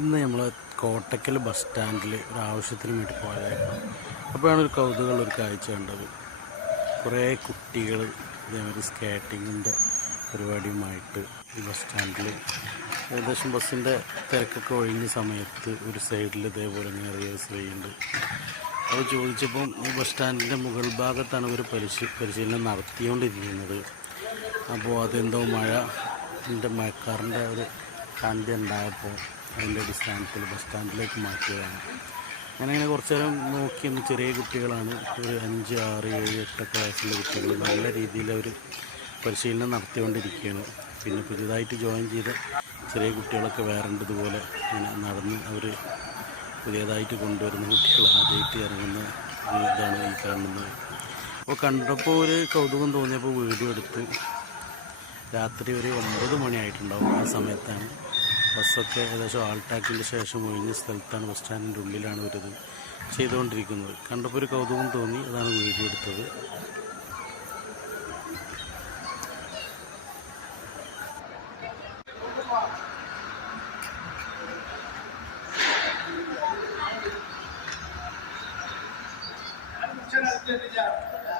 ഇന്ന് നമ്മൾ കോട്ടക്കൽ ബസ് സ്റ്റാൻഡിൽ ഒരു ആവശ്യത്തിന് വേണ്ടി പോയതായിരുന്നു അപ്പോഴാണ് ഒരു കൗതുകമുള്ള ഒരു കാഴ്ച കണ്ടത്. കുറേ കുട്ടികൾ ഇതേമാതിരി സ്കേറ്റിങ്ങിന്റെ പരിപാടിയുമായിട്ട് ഈ ബസ് സ്റ്റാൻഡിൽ ഏകദേശം ബസ്സിന്റെ തിരക്കൊക്കെ ഒഴിഞ്ഞ സമയത്ത് ഒരു സൈഡിൽ ഇതേപോലെ ഇങ്ങനെ റിഹേഴ്സൽ ചെയ്യുന്നുണ്ട് അപ്പോൾ ചോദിച്ചപ്പം ഈ ബസ് സ്റ്റാൻഡിന്റെ മുകൾ ഭാഗത്താണ് ഇവർ പരിശീ പരിശീലനം നടത്തിക്കൊണ്ടിരിക്കുന്നത്. അപ്പോൾ അതെന്തോ മഴ എന്റെ മഴക്കാറിന്റെ ഒരു കാന്തി ഉണ്ടായപ്പോൾ അതിന്റെ അടിസ്ഥാനത്തിൽ ബസ് സ്റ്റാൻഡിലേക്ക് മാറ്റിയതാണ്. ഞാനങ്ങനെ കുറച്ച് നേരം നോക്കിയെന്ന് ചെറിയ കുട്ടികളാണ്. ഒരു അഞ്ച് ആറ് ഏഴ് എട്ടൊക്കെ വയസ്സുള്ള കുട്ടികൾ. നല്ല രീതിയിൽ അവർ പരിശീലനം നടത്തിക്കൊണ്ടിരിക്കുകയാണ്. പിന്നെ പുതിയതായിട്ട് ജോയിൻ ചെയ്ത ചെറിയ കുട്ടികളൊക്കെ വേറെ ഉണ്ട് ഇതുപോലെ ഇങ്ങനെ നടന്ന് അവർ പുതിയതായിട്ട് കൊണ്ടുവരുന്ന കുട്ടികൾ ആദ്യമായിട്ട് ഇറങ്ങുന്ന ഇതാണ് ഈ കാണുന്നത്. അപ്പോൾ കണ്ടപ്പോൾ ഒരു കൗതുകം തോന്നിയപ്പോൾ വീഡിയോ എടുത്തു രാത്രി ഒരു ഒമ്പത് മണിയായിട്ടുണ്ടാവും ആ സമയത്താണ്. ബസ്സൊക്കെ ഏകദേശം ആൾട്ടാക്കിന്റെ ശേഷം ഒഴിഞ്ഞ സ്ഥലത്താണ് ബസ് സ്റ്റാൻഡിന്റെ ഉള്ളിലാണ് ഇവരത് ചെയ്തുകൊണ്ടിരിക്കുന്നത് കണ്ടപ്പോൾ ഒരു കൗതുകം തോന്നി അതാണ് വീഡിയോ എടുത്തത് Yeah.